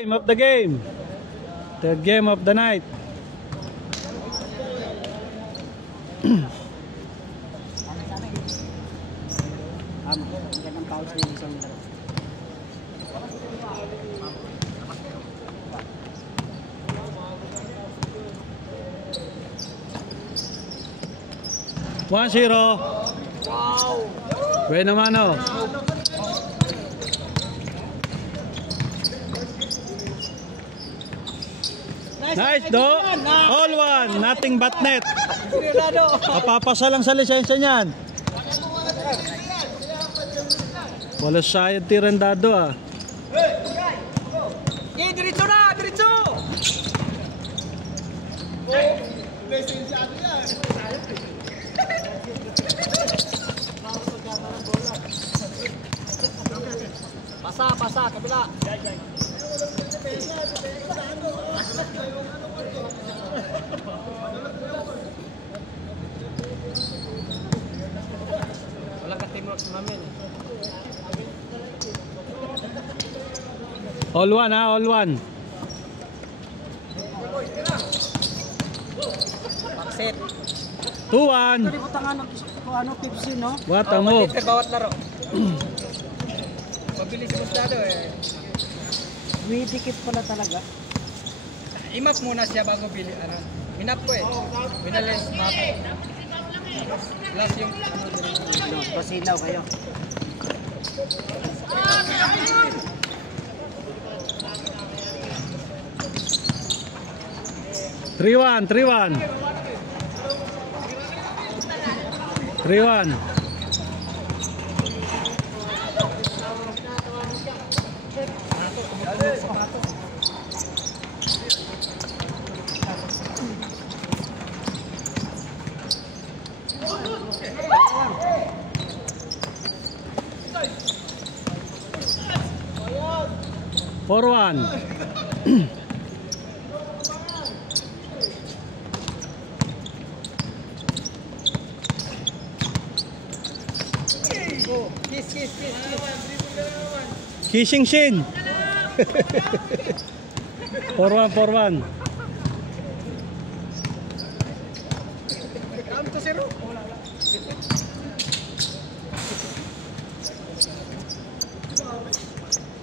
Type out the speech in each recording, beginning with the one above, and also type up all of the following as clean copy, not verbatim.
Game of the game. Third game of the night. One zero. Wow. Buena mano. Nice do. All one. Nothing but net. Kapapasa lang sa lisensya niyan. Wala sayad tirandado ah. Diretso na! Diretso! Pasa, kabila. Wala ka teamwork sa mamin. All one ha, all one. Pakset. 2-1. Ano, Pepsi, no? What a move. Bawat laro. Mabilis yung estado eh. Dumidikit pala talaga. I-map muna siya bago bili. Ano? Minap ko eh. Minalis, map. Plus yung... Pasinaw kayo. Three-one. 3-1. Four-one. Kissing Shin. 4-1.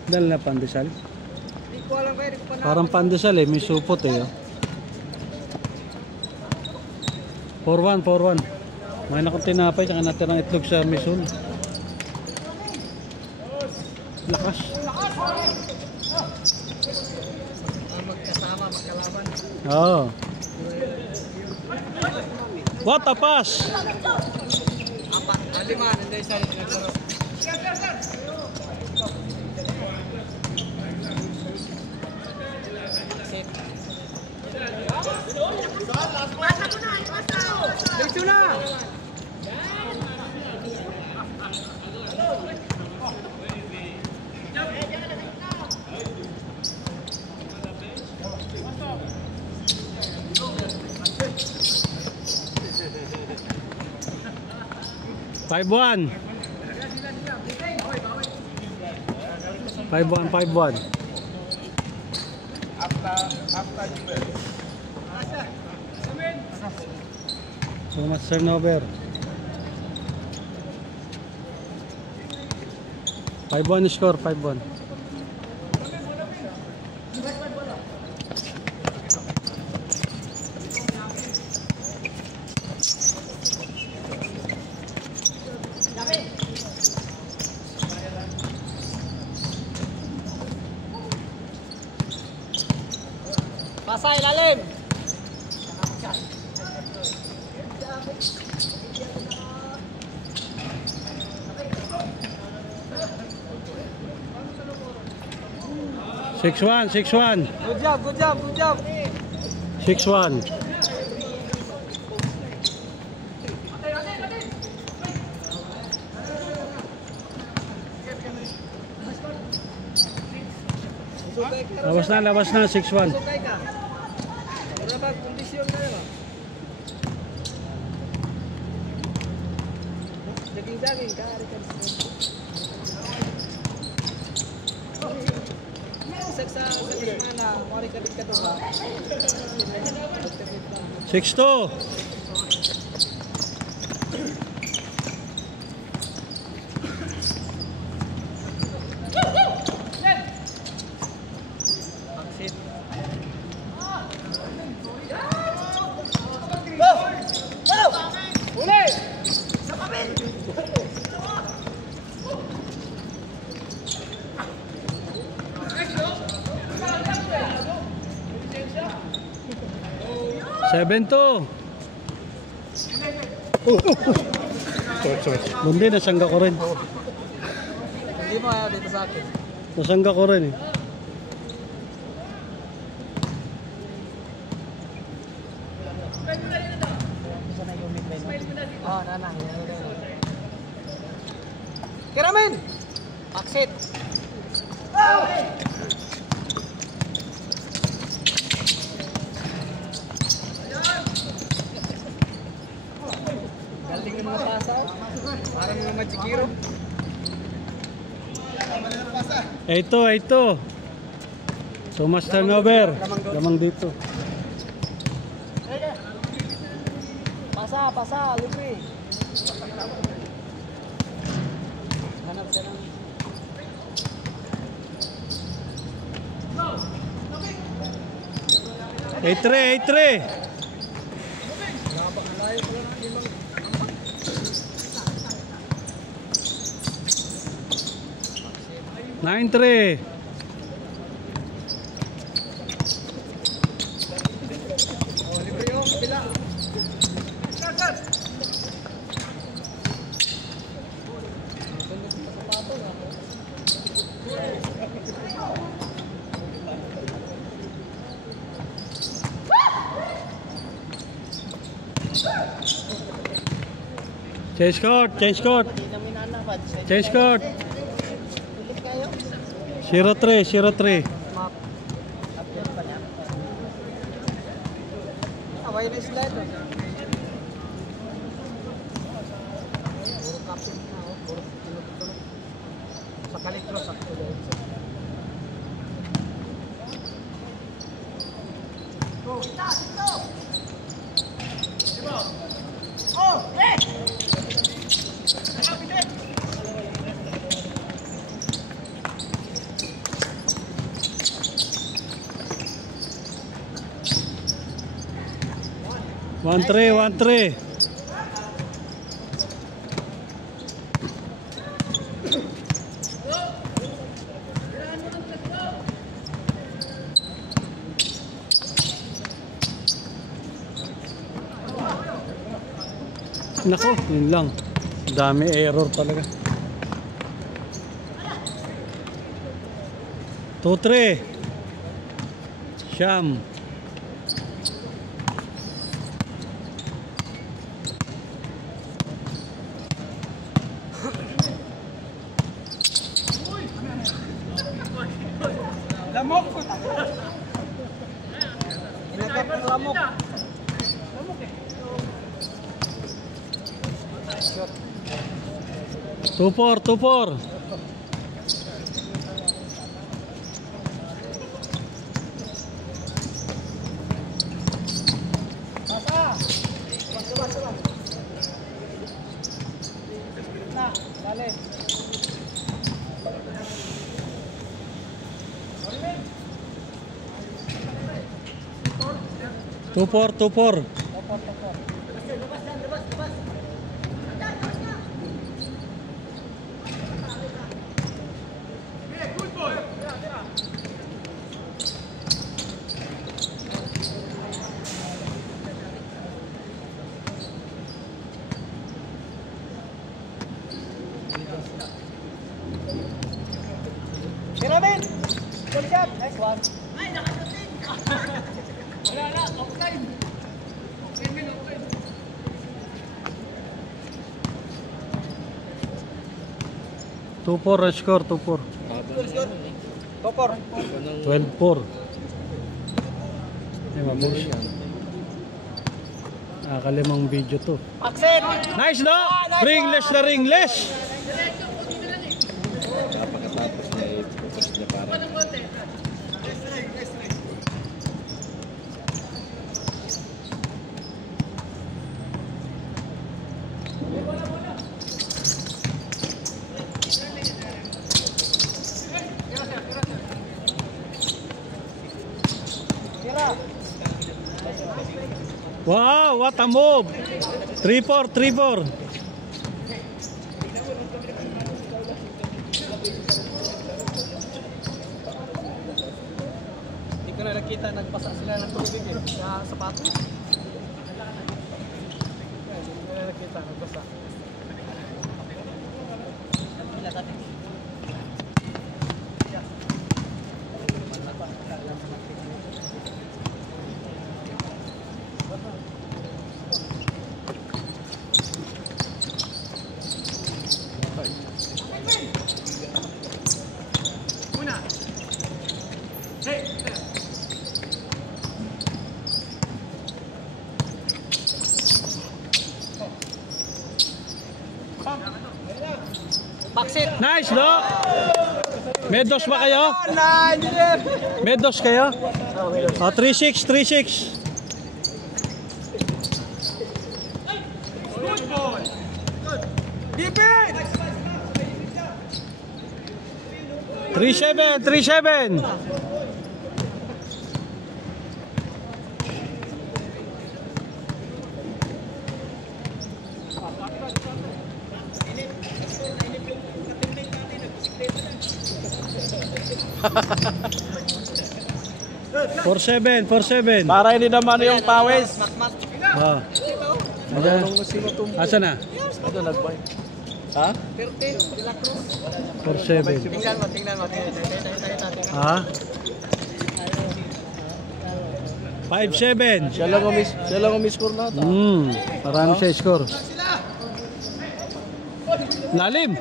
Dal na pandesal. Parang pandesal eh, may supot eh. 4-1. May na kong tinapay, saka natirang itlog sa misul. Lakas. Magkasama, magkalaban. Oo. What a pass! Apat, lima, nandiyan isa rin naglaro. Diretso na! 5-1. 5-1. So much turnover. 5-1 score, 5-1. Pasa ilalim. Six one. Good job. 6-1. Labas na 6-1. Kondisyon na yun. Daging ka. isag sa semana, mori ka ka doon ba? 6-2. Exit. Uli! Seven to. Bundi, nasangga ko rin. Hindi mo ayaw dito sa akin. Nasangga ko rin eh. Oh, nana. Kiramin! Exit. Galing ng mga pasa. Parang mga Majikiro. 8-2. So much turnover. Lamang dito. Pasa, lupi. Hanap siya ng... Eight three. Nine three. Oh, libre yung pila. Change court. Change court. 0-3. Map. Upload pa niya. Away na slide. Puro caption na. Puro tulog-tulog. Sa kalitro, sakto doon. Go! Go! Oh! Eh! 1-3. Nako, yun lang. Dami error talaga. 2-3. Siyam. Lamok! Inagat ng lamok. Lamok eh. 2-4. Basa! Na, balik. 2-4. Kiramin! Good shot! Nice one! Ay, nakasatin! Wala na, offline! Offline. 2-4 score, 2-4. 12-4. Ay, mabuti. Nakalimang video to. Aksen! Nice, no? Ringless. Kapagkatapos niya, iputos niya parang Wow, what a move. 3-4, 3-4. Hindi ko na nakita, nagpasa sila ng tubig sa sapatos. Hindi ko na nakita, nagbasa. Baksit! Nice, do. May dos ba kayo? Na, engineer! May dos kayo? Oh, 3-6, 3-6. Bipin! 3-7, 3-7. For 7, for 7. Para hindi naman yung pawis. Ah. Ayan. Asa na? Ano nagbay? Ha? 13, De La Cruz. For 7. Tingnan mo. Ha? 5-7. Siya lang umiscore na ata. Marami siya score. Lalim.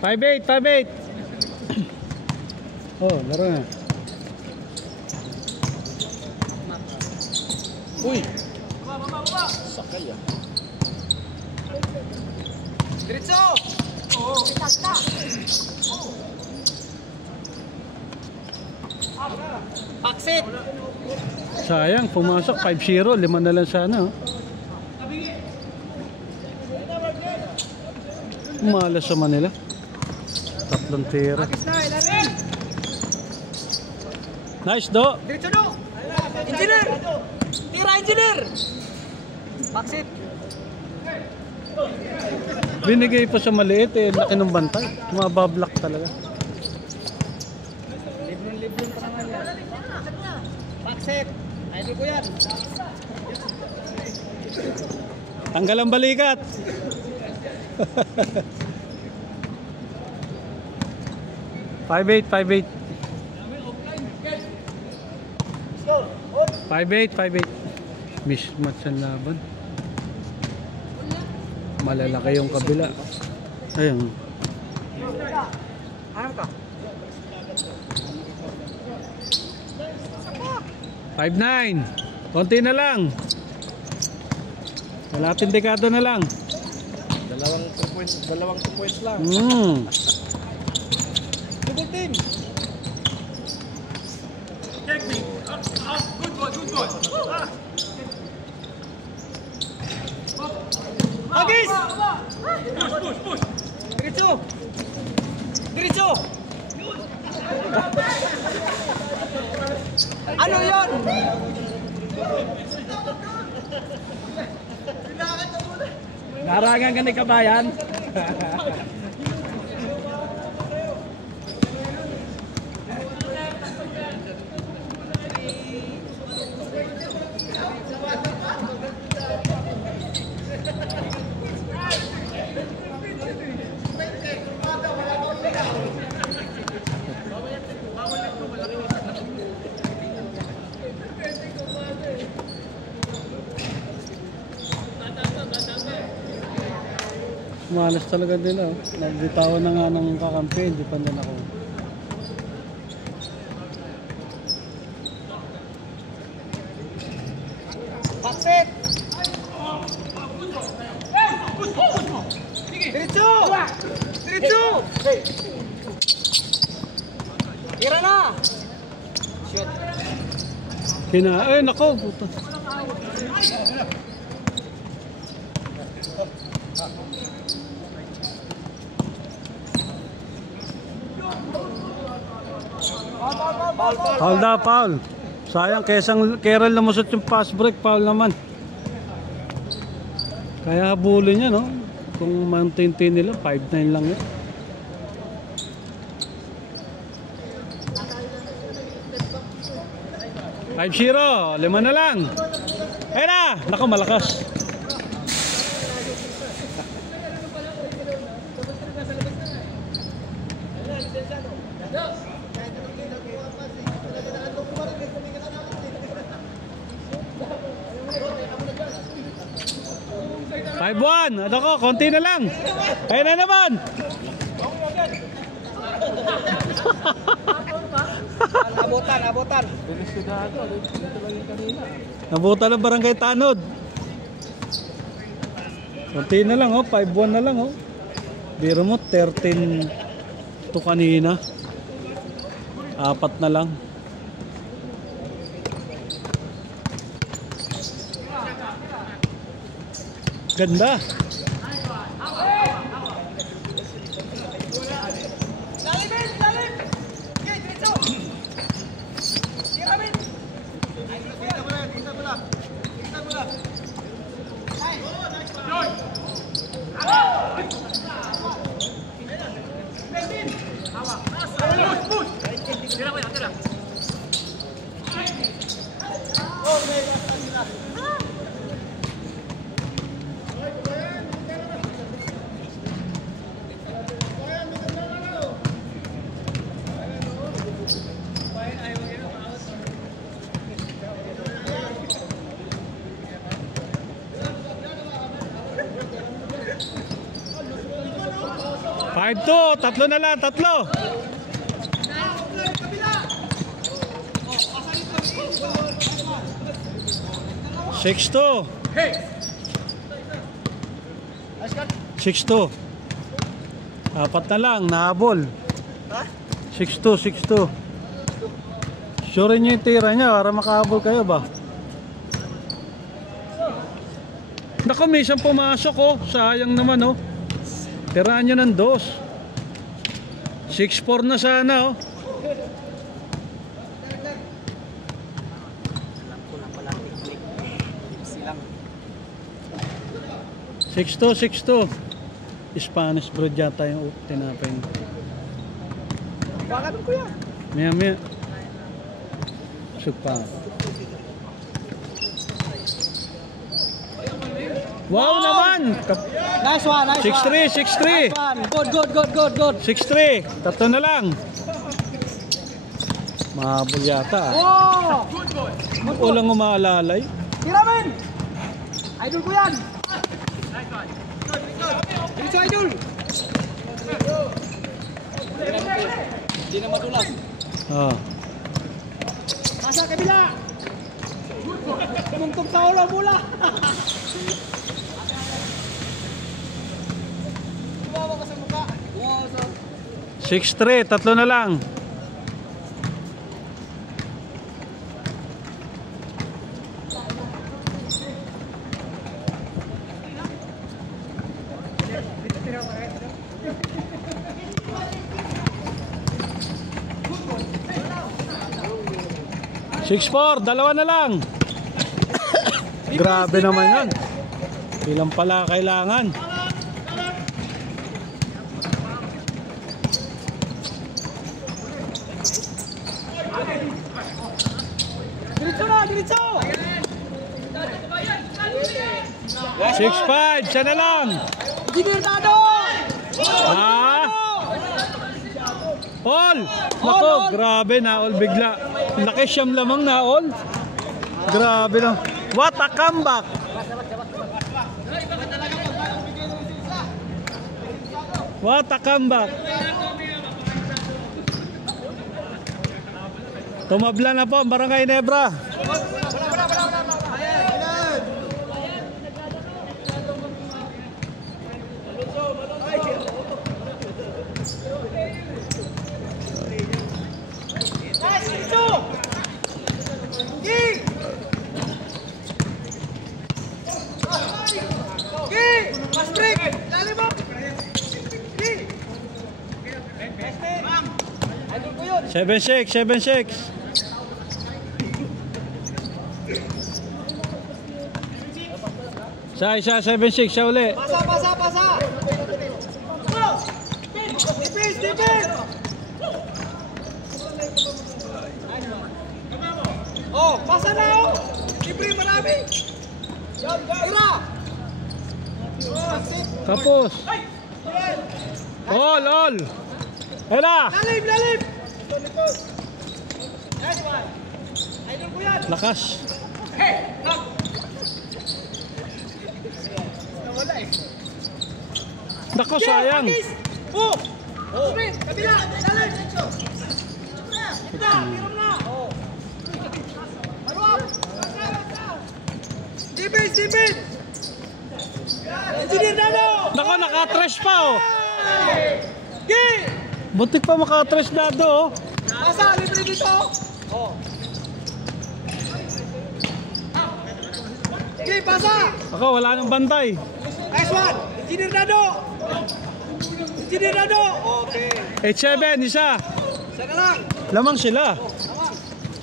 5-8, 5-8. Oh, laro na. Uy! Sakay ah. Diretso! Baksit! Sayang, pumasok 5-0, 5 na lang sana. Oh. Malas sa Manila. Tatlong tira. Bakit na, ilalim! Nice, do. Diretso do! Engineer! Tira, engineer! Baksit! Binigay pa sa maliit eh, laki ng bantay. Mabablock talaga. Libreng pa naman yan. Baksit! Ay, di ko yan. Tanggal ang balikat. Five eight, 5-8. Mismatch ang laban. Malalaki yung kabila. Ayun. Ano ka? 5-9. Konti na lang. Kalating dekada na lang. Dalawang 2 points lang. Double team! Agis! Push! Diretso! Ano yun? Narangan ka ni kabayan. Malas talaga nila. Oh. Nagbitawan na nga ng kakampi, hindi pa din ako. Baksit! Diretso! Tira na! Shoot! Nako, puta. Foul. Sayang, Kerel lumusot yung fast break, foul naman. Kaya habulin niya, no? Kung maintain nila, 5-9 lang yan. $5-0, 5 na lang. Ayun na! Naku, malakas. $5-1, ano ko, konti na lang. Ayun na naman. Abutan. Nabutan ng barangay Tanod. Konti na lang, oh. 5-1 na lang, oh. Biro mo, 13 to kanina. 4 na lang. Ganda. Five-2, tatlo na lang, tatlo. Six-2. 6-2. 4 na lang, nahabol. 6-2. Sure nyo yung tira niya para makahabol kayo ba? Naku, may isang pumasok, oh. Sayang naman, oh. Tiraan nyo ng 2. 6-4 na sana, oh. Six-two. Spanish bread yata yung tinapay. Bakit ko yan? Maya. Supa. Wow naman! Nice one. 6-3. Nice one. Good. 6-3. Tatlo na lang. Mahabol yata. Oh! Walang umaalalay. Kiramin! Idol ko yan! Dito, idol! Hindi na madulas. Nasa kabila! Tumuntog sa ulo mula! 6-3. Tatlo na lang. Six-4, dalawa na lang. Grabe naman yan. Ilang pala kailangan. Diretso! 6-5, siya na lang. Ginirtado! Paul! Nako, grabe na all bigla. Nakisiyam lamang na all. Grabe na. What a comeback! What a comeback! Tumabla na po ang Barangay Nebra. Seven six. Isa, 7-6, siya uli. Pasa! Defense! Oh, pasa na oh! Libre marami! Tira! Tapos. All. Hala. Lalim! Nice one! Idol ko yan! Lakas. Nawala eh. Nako, sayang. Oh! Kabila! Lalim! Tiram na! Maruap! Defense! Engineer Dano! Nako, naka-trash pa oh. Gi! Butik pa maka-trash na do oh. Pasa! Libre dito! Oh! Gi! Pasa! Ako, wala nang bantay. Nice one! Engineer Dano! Okay! 8-7, isa. Isa na lang! Lamang sila.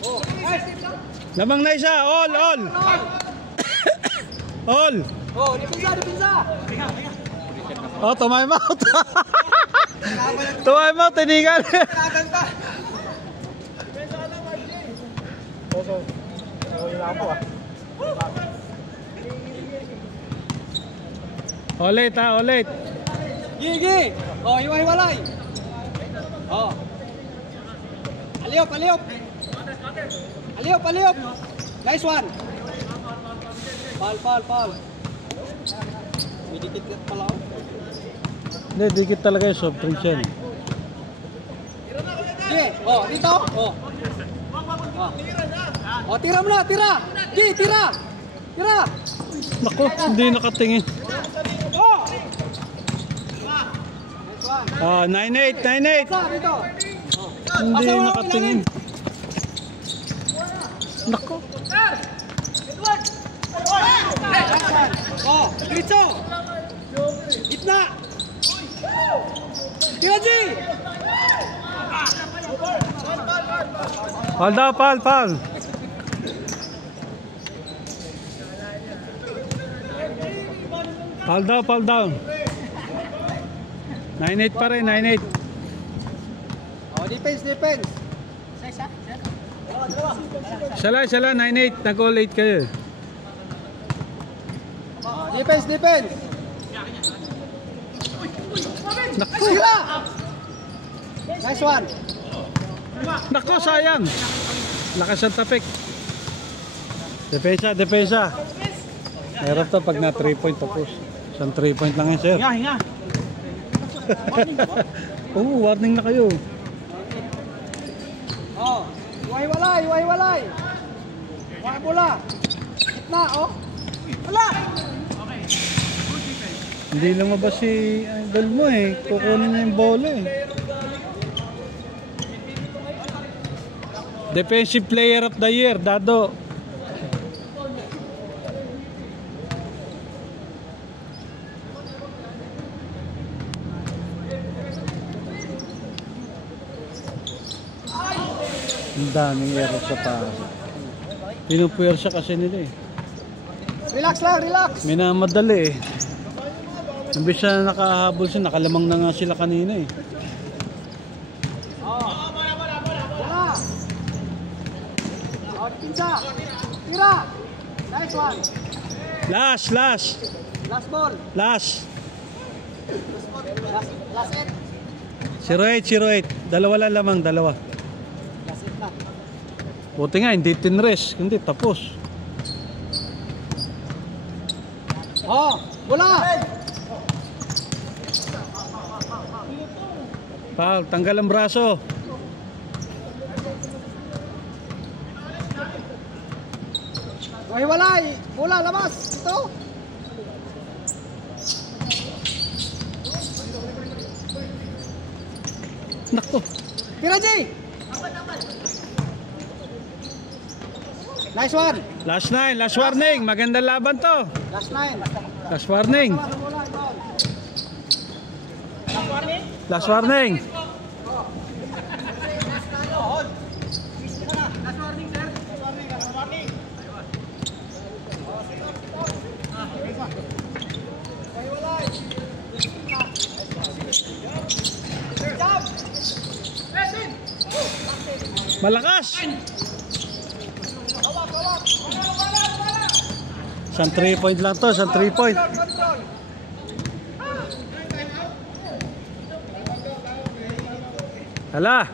Oh! Nice! Lamang na isa. All. All. Oh! Dipinsa! Oh, time out. Time out, tinigal. Kaganda! Ulit. Gigi! Oh, hiwa-hiwalay! Oh! Aliop! Nice one! Pal! May dikit pala ako. Hindi, dikit talaga yung soft drink yan. Gigi! Oh, dito! Oh! Oh, tira mo na! Tira! Gigi, tira! Nako, hindi nakatingin. Oh! Nice one! 9-8. Pasa dito! Hindi nakatingin. Nako. Oh, diretso! Gitna! Tira, G! Pal daw, pal. Pal daw. 9-8 pa rin, 9-8. Oh, defense! Sala, 9-8. Nag-all 8 kayo. Defense! Nako, Sila! Nice one! nako, sayang. Lakas ang tapik. Depensa. Hirap to pag na 3 point tapos. Isang 3 point lang yun, sir. Hinga! Oo, warning na kayo. Oh, hiwa-hiwalay! Wala bola! Gitna, oh! Wala! Hindi lumabas si idol mo eh. Kukunin niya yung bola eh. Defensive Player of the Year, Dado. Ang daming error sa pass. Pinupuwersa kasi nila eh. Relax! Minamadali eh. Imbis na nakahabol siya, nakalamang na nga sila kanina eh. Wala! Oh, pinsa! Tira! Nice one! Last. Last ball! Last Last 08. Dalawa lang lamang, dalawa. Last hit na. Buti nga, hindi tinrest. Hindi, tapos. Oh! Wala! Foul, tanggal ang braso. Hiwalay! Bola, labas! Ito! Nako. Tira, G! Nice one! Last 9, last warning. Magandang laban to. Last 9. Last warning. Last warning. Malakas! Isang 3 point lang to, isang 3 point. Hala!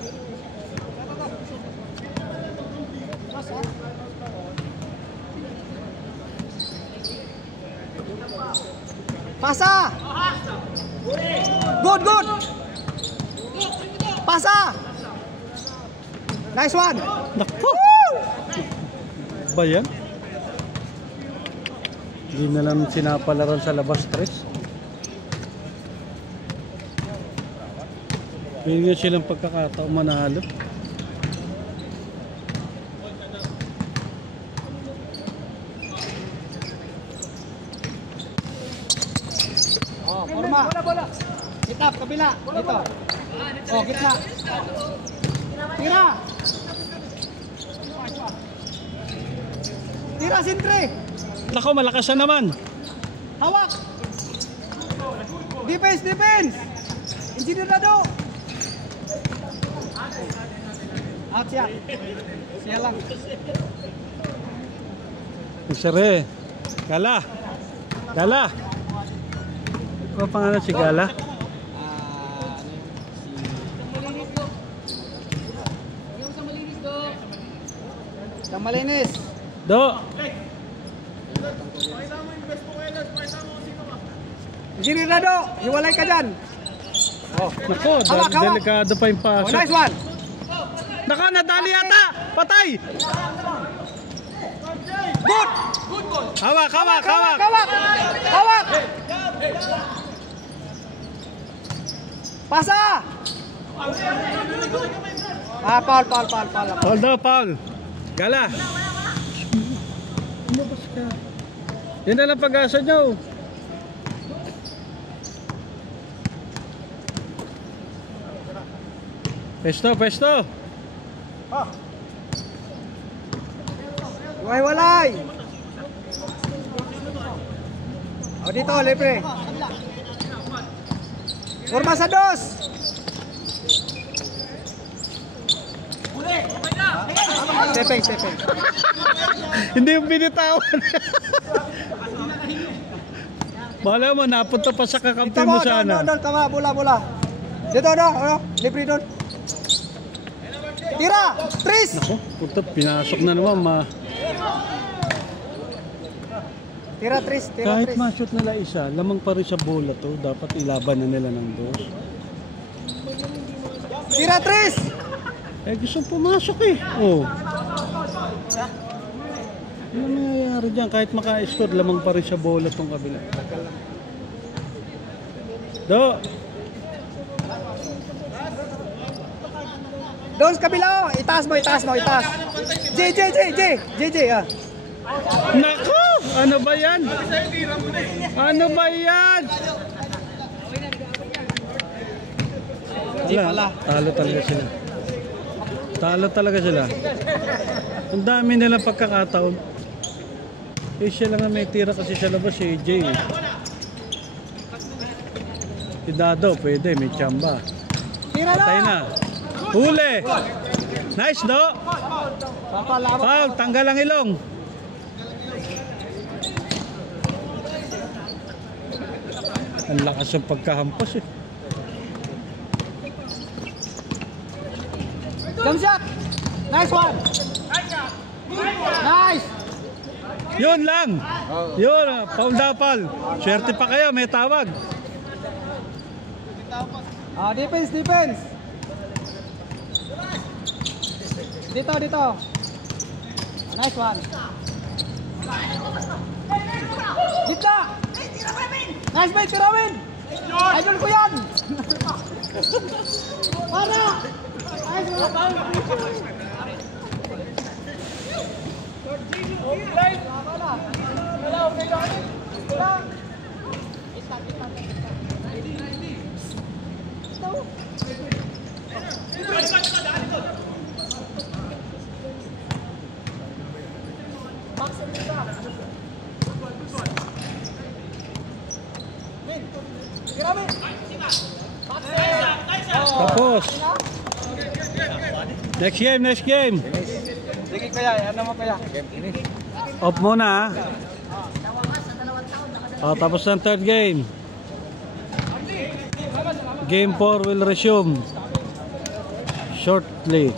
Pasa! Good, good! Pasa! Nice one! Naku! Ba yan? Hindi na lang sinapalaran sa labas stress. Binigyan silang pagkakataon manalo. Oh, forma. Bola. Hit up, kabila. Dito. Oh, gitna. Tira. Tira, sintre. Naku, malakas na naman. Hawak. Defense, defense. Engineer Dado. Out siya. Siya lang. Sere. Gala. Gala. Ano pangalan si Gala? Isang malinis. Do. Engineer Dado, hiwalay ka dyan. Oh. Naku, Hawak, hawak. delikado pa yung Oh, paso. nice one. Naka, nadali yata! Patay! Good. Hawak, hawak, hawak! Hawak. Hawak. Pasa. Ah, foul. Foul daw, foul. Gala. Yan na lang pag-asa nyo. Pesto, pesto. Walay. O dito, libre. Forma sa dos. Stepeng. Hindi yung binitawan. Bala mo, napunta pa sa kakampi mo sana. Doon, tama, bola. Dito, libre doon. Tira, Tris. Naku, puto, pinasok na naman. Tira, Tris. Kahit ma-shoot nila isa, lamang pa rin sa bola to. Dapat ilaban na nila ng dos. Tira, Tris. Eh, gusto pumasok eh. Oh. Ano nangyayari dyan? Kahit maka-score, lamang pa rin sa bola tong kabila. Do. Doon sa kabila, itaas mo. JJ, ah. Naku! Ano ba yan? Ano ba yan? Wala, talo talaga sila. Ang dami nilang pagkakataon. Eh, siya lang ang may tira kasi sa labas, si AJ. Si Dado, pwede, may tsamba. Tira Patay na. Huli! Nice, Do! Papalawak. Foul, tanggal ang ilong. Ang lakas ng pagkahampas eh. Jump shot. Nice one. Nice. Yun lang. Yun, foul daw, foul. Swerte pa kayo, may tawag. Defense. Dito. Nice one. Dito. Nice mate, Tirawin. Idol ko yan. Para. Nice one. Tapos. Next game, next game. Sige kaya, ano mo kaya? Off muna ha. Tapos ng third game. Game 4 will resume shortly.